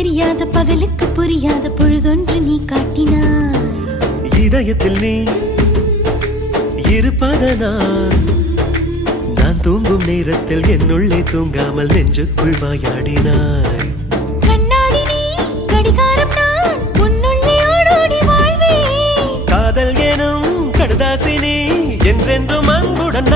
தெரியாத பகலுக்கு புரியாத பொழுதொன்று நீ காட்டினாய். இதயத்தில் நீ இருப்பதனால் நான் தூங்கும் நேரத்தில் என்னுள்ளே தூங்காமல் நெஞ்சுக்குள் வாயாடினாய். கண்ணாடி நீ கடிகாரம் நான் உன்னுள்ளே ஓடோடி வாழ்வே. காதல் எனும் கடுதாசி நீ என்றென்றும் அன்புடன்